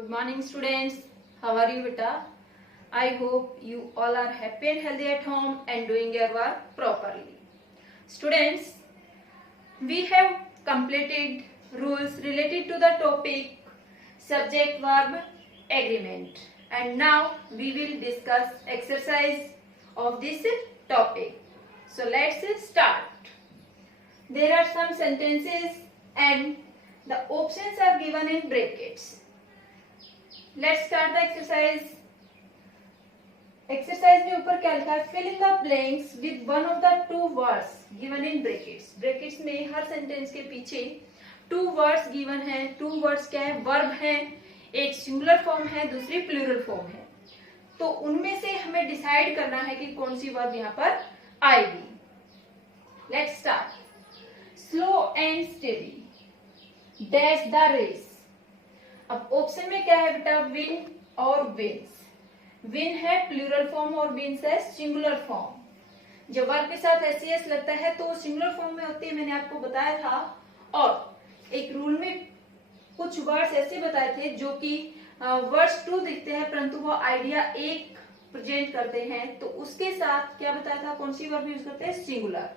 Good morning, students. How are you, beta? I hope you all are happy and healthy at home and doing your work properly. Students, we have completed rules related to the topic subject verb agreement, and now we will discuss exercise of this topic. So let's start. There are some sentences and the options are given in brackets. Let's start the exercise. Exercise में ऊपर क्या लिखा है? Fill in the blanks with one of the two words given in brackets. Brackets में हर sentence के पीछे two words given है. टू वर्ड्स क्या है? वर्ब है. एक सिंगुलर फॉर्म है, दूसरी प्लूरल फॉर्म है. तो उनमें से हमें डिसाइड करना है कि कौन सी वर्ब यहाँ पर आएगी. Let's start. Slow and steady dash the race. अब ऑप्शन में क्या है बेटा? विन और विन्स. विन है प्लूरल फॉर्म और विन्स है सिंगुलर फॉर्म. जब वर्ब के साथ एस लगता है तो सिंगुलर फॉर्म में होती है, मैंने आपको बताया था. और एक रूल में कुछ वर्ड्स ऐसे बताए थे जो कि वर्ड्स टू दिखते हैं परंतु वो आइडिया एक प्रेजेंट करते हैं. तो उसके साथ क्या बताया था? कौन सी वर्ब यूज करते हैं? सिंगुलर.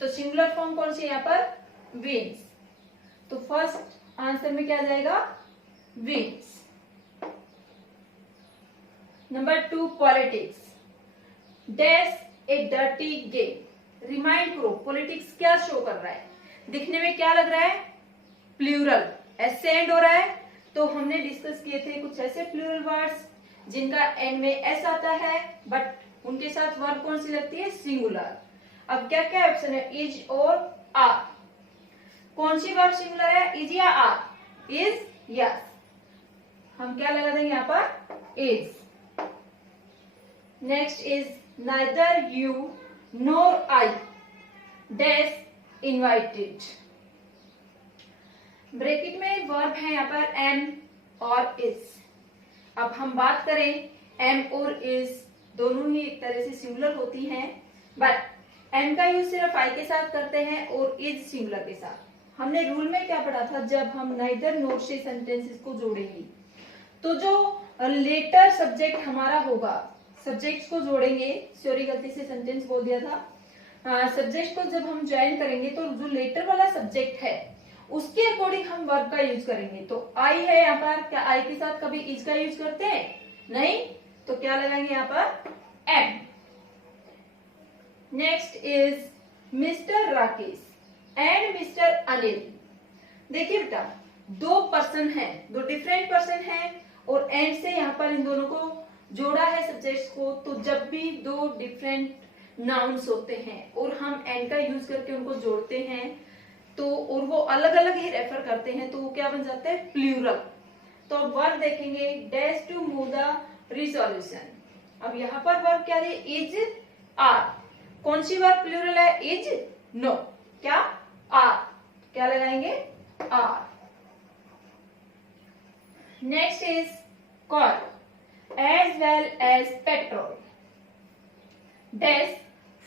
तो सिंगुलर फॉर्म कौन सी है यहाँ पर? विन्स. तो फर्स्ट आंसर में क्या जाएगा? विन्स. नंबर 2 पॉलिटिक्स डैश ए डर्टी गेम. रिमाइंड करो पॉलिटिक्स क्या शो कर रहा है? दिखने में क्या लग रहा है? प्लूरल. एस से एंड हो रहा है. तो हमने डिस्कस किए थे कुछ ऐसे प्लूरल वर्ड्स जिनका एंड में एस आता है बट उनके साथ वर्ब कौन सी लगती है? सिंगुलर. अब क्या क्या ऑप्शन है? इज और आर. कौन सी वर्ब सिंगुलर है? इज या आर? इज. यस. हम क्या लगा देंगे यहाँ पर? Is. Next is neither you NOR I dash invited. Bracket में वर्ब है यहाँ पर एम और इज. अब हम बात करें एम और इज दोनों ही एक तरह से सिंगुलर होती हैं बट एम का यूज सिर्फ आई के साथ करते हैं और इज सिंगुलर के साथ. हमने रूल में क्या पढ़ा था? जब हम नाइदर नोर से सेंटेंसेस को जोड़ेंगे तो जो लेटर सब्जेक्ट हमारा होगा, सब्जेक्ट्स को जोड़ेंगे. सॉरी गलती से सेंटेंस बोल दिया था. सब्जेक्ट को जब हम ज्वाइन करेंगे तो जो लेटर वाला सब्जेक्ट है उसके अकॉर्डिंग हम वर्ब का यूज करेंगे. तो आई है यहाँ पर. क्या आई के साथ कभी इज का यूज करते हैं? नहीं. तो क्या लगाएंगे यहाँ पर? Am. Next is mister Rakesh and mister Anil. देखिए बेटा दो पर्सन है, दो डिफरेंट पर्सन है और एंड से यहाँ पर इन दोनों को जोड़ा है सब्जेक्ट्स को. तो जब भी दो डिफरेंट नाउन्स होते हैं और हम एंड का यूज करके उनको जोड़ते हैं तो और वो अलग अलग ही रेफर करते हैं तो वो क्या बन जाता है? प्लूरल. तो वर्ब देखेंगे dash to move the resolution. अब यहाँ पर वर्ब क्या है? Is are. कौन सी वर्ब प्लूरल है? इज. नो. क्या? आर. क्या लगाएंगे? Are. Next is call as well as petrol dash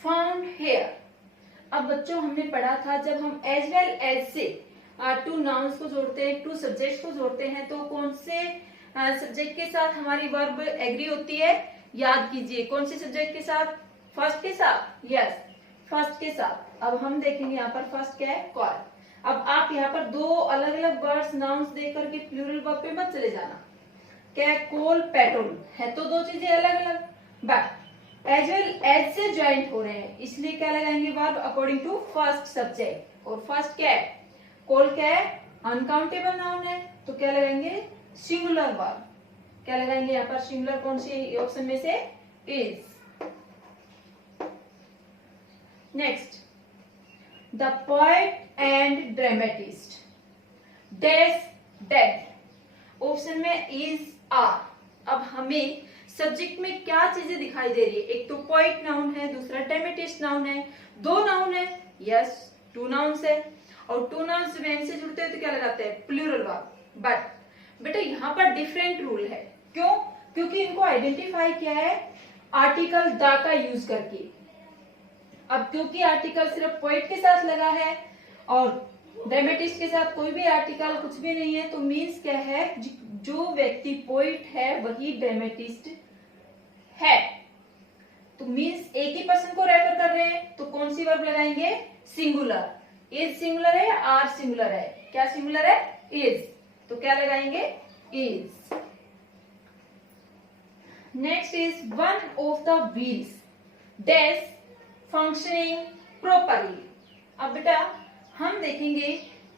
found here. अब बच्चों हमने पढ़ा था जब हम as well as से टू नाउन्स को जोड़ते हैं, टू सब्जेक्ट्स को जोड़ते हैं तो कौन से सब्जेक्ट के साथ हमारी वर्ब एग्री होती है? याद कीजिए कौन से सब्जेक्ट के साथ? फर्स्ट के साथ. यस, फर्स्ट के साथ. अब हम देखेंगे यहाँ पर फर्स्ट क्या है? कॉल. अब आप यहाँ पर दो अलग अलग वर्ड्स नाउन्स देख करके प्लूरल वर्ब पे मत चले जाना. क्या? कोल पेट्रोल है तो दो चीजें अलग अलग बट एज वेल एज से ज्वाइंट हो रहे हैं इसलिए क्या लगाएंगे? Verb according to first subject. और फर्स्ट क्या है? कोल क्या है? अनकाउंटेबल नाउन है तो क्या लगाएंगे? Singular verb. क्या लगाएंगे यहाँ पर? सिंगुलर. कौन सी ऑप्शन में से? Is. Next the poet and dramatist dash dead. Option में इज आर. अब हमें सब्जेक्ट में क्या चीजें दिखाई दे रही है? एक तो पोएट नाउन है, दूसरा ड्रामेटिस्ट नाउन है. दो नाउन है. यस, टू नाउन्स है और टू नाउन्स वेन से जुड़ते हैं तो क्या लगाते हैं? Plural verb. बट बेटा यहाँ पर डिफरेंट रूल है. क्यों? क्योंकि इनको आइडेंटिफाई किया है आर्टिकल द का यूज करके. अब क्योंकि आर्टिकल सिर्फ पोएट के साथ लगा है और ड्रामेटिस्ट के साथ कोई भी आर्टिकल कुछ भी नहीं है तो मीन्स क्या है? जो व्यक्ति पोइट है वही ड्रामेटिस्ट है। तो मीन्स एक ही पर्सन को रेफर कर रहे हैं, तो कौन सी वर्ब लगाएंगे? सिंगुलर। इज सिंगुलर है या आर सिंगुलर है? क्या सिंगुलर है? इज। तो क्या लगाएंगे? Is. Next is one of the wheels dash functioning properly. अब बेटा हम देखेंगे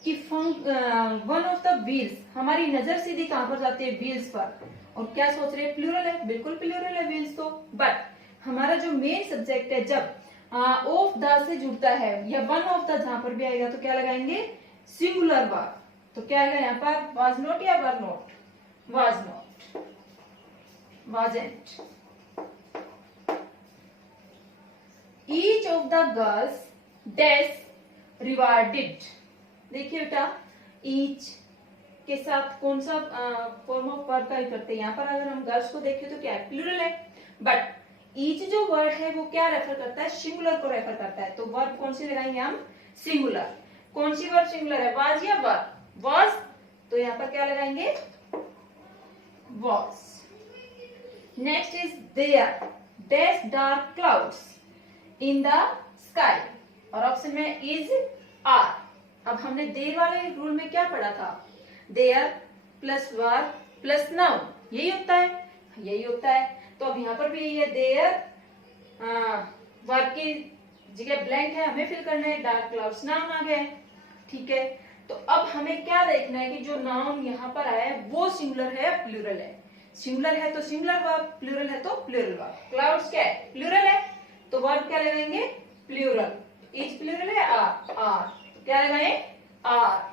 कि वन ऑफ द व्हील्स, हमारी नजर सीधी कहां पर जाती है? व्हील्स पर। और क्या सोच रहे हैं? प्लूरल है, बिल्कुल प्लूरल है व्हील्स तो। बट हमारा जो मेन सब्जेक्ट है जब ऑफ द से जुड़ता है या वन ऑफ द जहां पर भी आएगा तो क्या लगाएंगे? Singular verb. तो क्या आएगा यहाँ पर? वाज नॉट या were not? Was not, wasn't. Each of the girls dash rewarded. देखिए बेटा ईच के साथ कौन सा फॉर्म ऑफ वर्ब का करते हैं? यहाँ पर अगर हम गर्ल्स को देखें तो क्या है? प्लूरल है। बट ईच जो वर्ड है वो क्या रेफर करता है? सिंगुलर को रेफर करता है। तो वर्ब कौन सी लगाएंगे हम? सिंगुलर। कौन सी वर्ब सिंगुलर है? वाज या वर? वाज। तो यहाँ पर क्या लगाएंगे? Was. Next is there dash dark clouds in the sky. और ऑप्शन में इज आर। अब हमने देयर वाले रूल में क्या पढ़ा था? There plus verb plus noun, यही होता है, यही होता है। तो अब यहाँ पर भी यही है, देयर वर्ब की जगह ब्लैंक है, हमें फिल करना है, डार्क क्लाउड्स नाउन आ गया है। ठीक है, तो अब हमें क्या देखना है कि जो नाउन यहाँ पर आया है वो सिंगुलर है या प्लूरल है? सिंगुलर है तो सिंगुलर वर्ब, प्लूरल है तो प्लूरल वर्ब। क्लाउड्स क्या है? प्लूरल है, तो वर्ब क्या लगाएंगे? प्लूरल। इज प्लूरल है? आर। आर क्या लगाए? Are.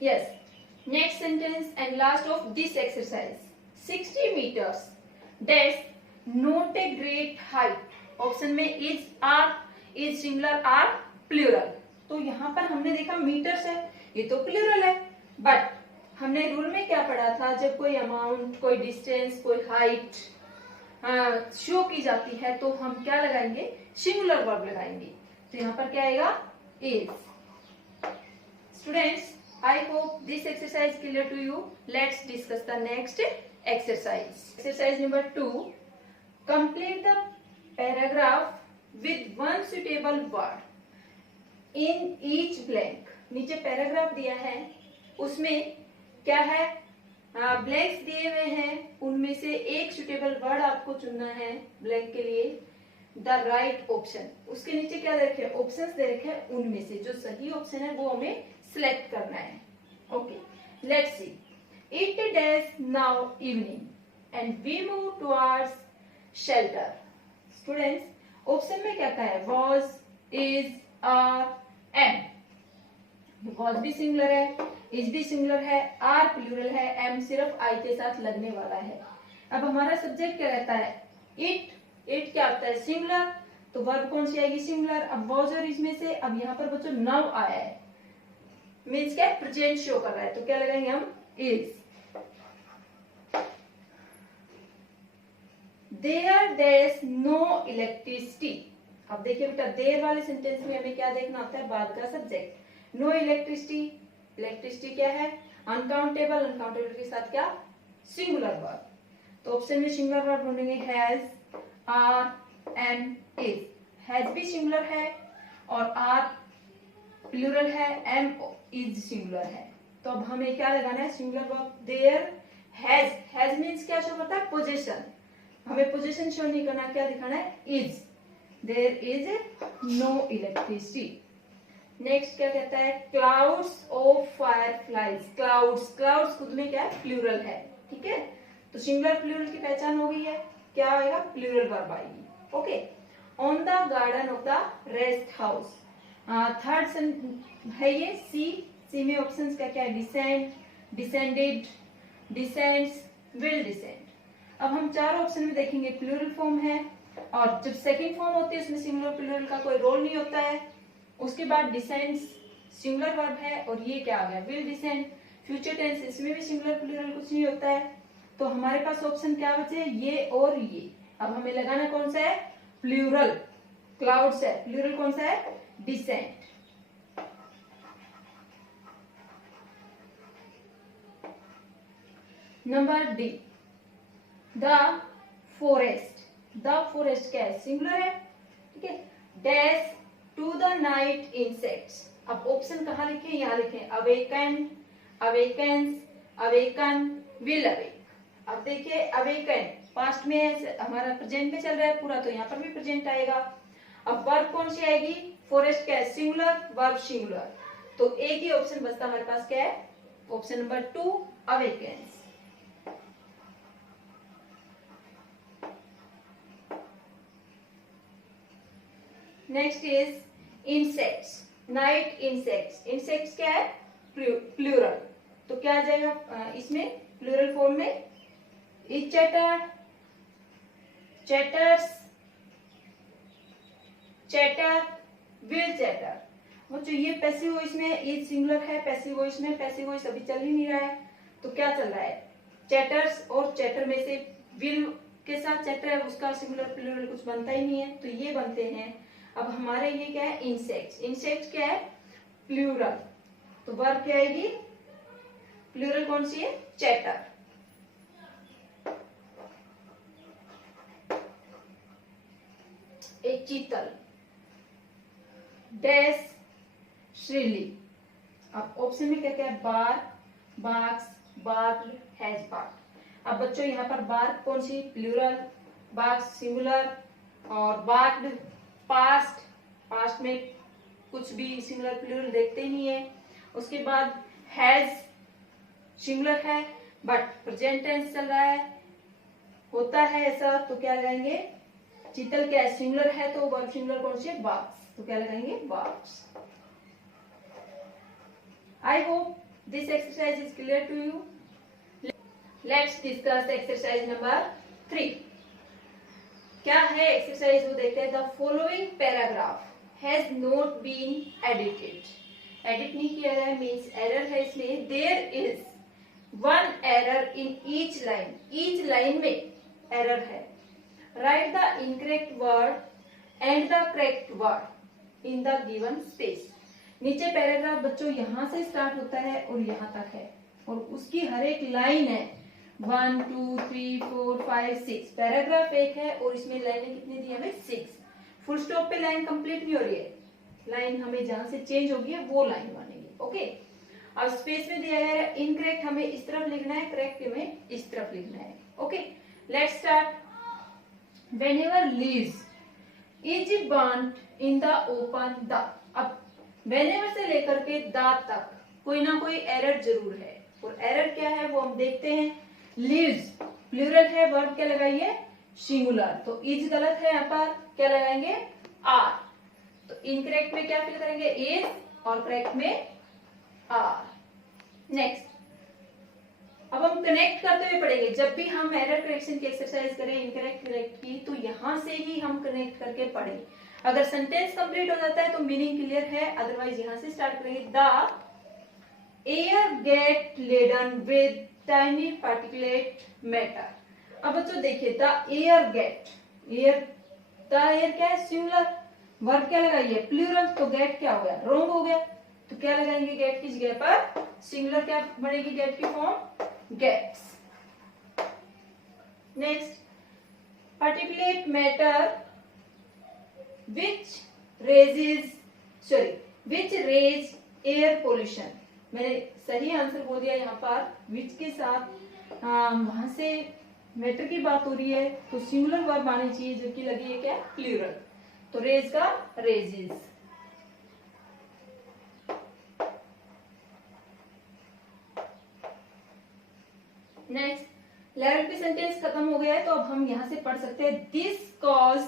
Yes. Next sentence and last of this exercise. 60 meters dash not a great height. Option में is are, is singular, are plural. तो यहाँ पर हमने देखा मीटर्स है, ये तो प्लूरल है। बट हमने रूल में क्या पढ़ा था? जब कोई अमाउंट, कोई डिस्टेंस, कोई हाइट शो की जाती है तो हम क्या लगाएंगे? सिंगुलर वर्ब लगाएंगे। तो यहाँ पर क्या आएगा? Is. Students, I hope this exercise clear to you. Let's discuss the next exercise. Exercise number 2. Complete the paragraph with one suitable word in each blank. नीचे पैराग्राफ दिया है, उसमें क्या है? ब्लैंक्स दिए हुए हैं, उनमें से एक सुटेबल वर्ड आपको चुनना है ब्लैंक के लिए। द राइट ऑप्शन, उसके नीचे क्या दे रखे हैं? ऑप्शंस दे रखे हैं, उनमें से जो सही ऑप्शन है वो हमें सिलेक्ट करना है। Okay, let's see. It dash now evening and we move towards shelter. Students, option में क्या है? Was, is, are, am. Was भी सिंगुलर है, इज भी सिंगुलर है, आर प्लूरल है, एम सिर्फ आई के साथ लगने वाला है। अब हमारा सब्जेक्ट क्या रहता है? इट। इट क्या होता है? सिंगुलर। तो वर्ब कौन सी आएगी? सिंगुलर। अब वॉज और इज में से अब यहाँ पर बच्चों नाउ आया है, मीन्स क्या? प्रेजेंट शो कर रहा है, तो क्या लगाएंगे हम? Is. There there no electricity. अब देखिए बेटा, देयर वाले सेंटेंस में हमें क्या देखना होता है? बाद का सब्जेक्ट। नो इलेक्ट्रिसिटी, इलेक्ट्रिसिटी क्या है? अनकाउंटेबल। अनकाउंटेबल के साथ क्या? Singular verb. तो ऑप्शन में सिंगुलर वर्ब ढूंढेंगे, has, are, am, is. Has भी सिंगुलर है और आर प्लूरल है, एम इज सिंगुलर है। तो अब हमें क्या लगाना है? Singular verb. There has, has means क्या शो करता है? पोजीशन। हमें पोजीशन शो नहीं करना, क्या दिखाना है? Is. There is no electricity. Next क्या कहता है? Clouds of fireflies. Clouds, clouds खुद में क्या है? प्लूरल है। ठीक है, तो सिंगुलर प्लूरल की पहचान हो गई है। क्या आएगा? प्लूरल वर्ब आएगी। Okay. On the garden of the rest house. Third है ये सी। सी में ऑप्शंस क्या क्या है? Descend, descended, descends, will descend. अब हम चार ऑप्शन में देखेंगे प्लूरल फॉर्म है, और जब सेकंड फॉर्म होती है उसमें सिंगुलर प्लूरल का कोई रोल नहीं होता है। उसके बाद डिसेंड्स सिंगुलर वर्ब है, और ये क्या आ गया? Will descend. फ्यूचर टेंस, इसमें भी सिंगुलर प्लूरल कुछ नहीं होता है। तो हमारे पास ऑप्शन क्या बचे? ये और ये। अब हमें लगाना कौन सा है? प्लूरल। क्लाउड्स है, प्लूरल कौन सा है? Descend. Number D, the forest. The forest क्या है? सिंगुलर है, ठीक है। Dash to the night insects. अब ऑप्शन कहाँ लिखे? यहाँ लिखे, awaken, awakens, awaken, will awake. अब देखिए अवेकन पास्ट में है, हमारा प्रेजेंट में चल रहा है पूरा, तो यहाँ पर भी प्रेजेंट आएगा। अब वर्ब कौन सी आएगी? फॉरेस्ट क्या है? सिंगुलर, वर्ब सिंगुलर, तो एक ही ऑप्शन बचता हमारे पास, क्या है? Option number 2, awakens. Next is insects, night insects. Insects क्या है? प्लूरल, तो क्या आ जाएगा इसमें प्लूरल फॉर्म में? Is chatter, chatters, chatter, will chatter. वो जो ये पैसिव वॉइस में इज सिंगुलर है, पैसिव वॉइस में पैसिव वॉइस अभी चल ही नहीं रहा है, तो क्या चल रहा है? चैटर्स और चैटर में से विल के साथ चैटर है, उसका सिंगुलर प्लूरल कुछ बनता ही नहीं है, तो ये बनते हैं। अब हमारे ये क्या है? इंसेक्ट्स। इंसेक्ट्स क्या है? प्लूरल, तो वर्ब क्या आएगी? प्लूरल कौन सी है? चैटर। एक चीतल, डैश श्रीली। अब ऑप्शन में क्या क्या है? बार, बार्क्स, बार्क्ड, हैज बार्क्ड। अब बच्चों यहाँ पर बार्क कौन सी? प्लूरल, बार्क्स सिंगुलर, और बार्क्ड पास्ट, पास्ट में कुछ भी सिंगुलर प्लूरल देखते ही नहीं है। उसके बाद हैज सिंगुलर है बट प्रेजेंट टेंस चल रहा है, होता है ऐसा, तो क्या लगाएंगे? चीतल क्या है? सिंगुलर है, तो वर्ब सिंगुलर कौन सी है? बार्क्स, तो क्या लगाएंगे? Barks. I hope this exercise is clear to you. Let's discuss exercise number 3। क्या है एक्सरसाइज वो देखते हैं। The following paragraph has not been edited. Edit नहीं किया गया मीन्स एरर है इसमें। There is one error in each line, each line में एरर है। Write the incorrect word and the correct word in the given space. नीचे paragraph बच्चों यहां से स्टार्ट होता है और यहां तक है, और उसकी हर एक लाइन है 1 2 3 4 5 6। पैराग्राफ एक है और इसमें लाइनें कितनी दी हमें? 6। फुल स्टॉप पे लाइन कंप्लीट नहीं हो रही है, लाइन हमें जहां से चेंज होगी है वो लाइन बनेगी। ओके, अब स्पेस में दिया गया है इनकरेक्ट हमें इस तरफ लिखना है, करेक्ट हमें इस तरफ लिखना है। Okay, let's start. Whenever leaves is burnt in the open the। अब whenever से लेकर के द तक कोई ना कोई एरर जरूर है, और एरर क्या है वो हम देखते हैं। लीव्स प्लूरल है, वर्ब क्या लगाइए? सिंगुलर, तो इज गलत है, यहाँ पर क्या लगाएंगे? आर। तो इनकरेक्ट में क्या फिल करेंगे? इज, और करेक्ट में आर। नेक्स्ट, अब हम कनेक्ट करते हुए पढ़ेंगे। जब भी हम एरर करेक्शन की एक्सरसाइज करें, इनकरेक्ट करेक्ट की, तो यहां से ही हम कनेक्ट करके पढ़ें। अगर सेंटेंस कंप्लीट हो जाता है तो मीनिंग क्लियर है, अदरवाइज यहां से स्टार्ट करेंगे। The air get laden with tiny particulate matter. अब बच्चों देखिए, the air get, air, the air क्या है? सिंगुलर, वर्ब क्या लगाइए? प्लूरल, तो गेट क्या हो गया? रॉन्ग हो गया, तो क्या लगाएंगे गेट की जगह पर? सिंगुलर क्या बनेगी गेट की form? gets। next, particulate matter which raise air pollution। मैंने सही आंसर बोल दिया यहाँ पर, which के साथ वहां से मैटर की बात हो रही है, तो सिंगुलर वर्ब आनी चाहिए, जो कि लगी है क्या? प्लूरल, तो रेज का रेजेस। नेक्स्ट, 11th सेंटेंस खत्म हो गया है, तो अब हम यहां से पढ़ सकते हैं। This cause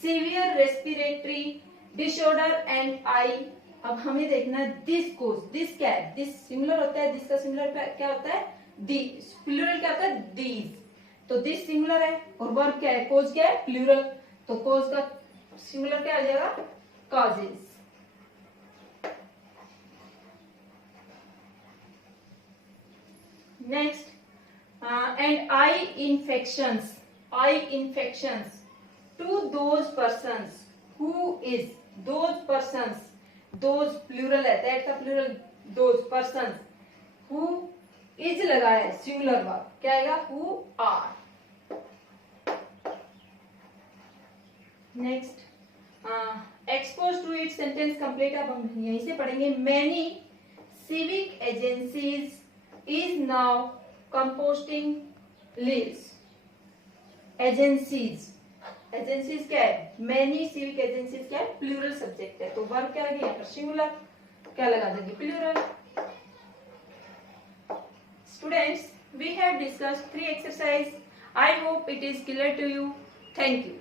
severe respiratory disorder and I. अब हमें देखना है दिस कोज, दिस क्या है? दिस सिंगुलर होता है, दिस का सिंगुलर क्या होता है? दी, प्लूरल क्या होता है? दीज, तो दिस सिंगुलर है, और वर्ब क्या है? कोज क्या है? प्लूरल, तो कोज का सिंगुलर क्या आ जाएगा? Causes. Next, and eye infections to those persons who is, those persons, those plural है, that's the plural, those persons who is लगा है, सिंगुलर वर्ब, क्या आएगा? Who are. Next, expose to it sentence complete. अब हम यहीं से पढ़ेंगे। Many civic agencies is now composting lists. Agencies, agencies क्या है? मैनी सिविक एजेंसीज क्या है? प्लूरल सब्जेक्ट है, तो वर्ब क्या आएगी यहाँ पर? सिंगुलर, क्या लगा देंगे? Plural. Students, we have discussed 3 exercises. I hope it is clear to you. Thank you.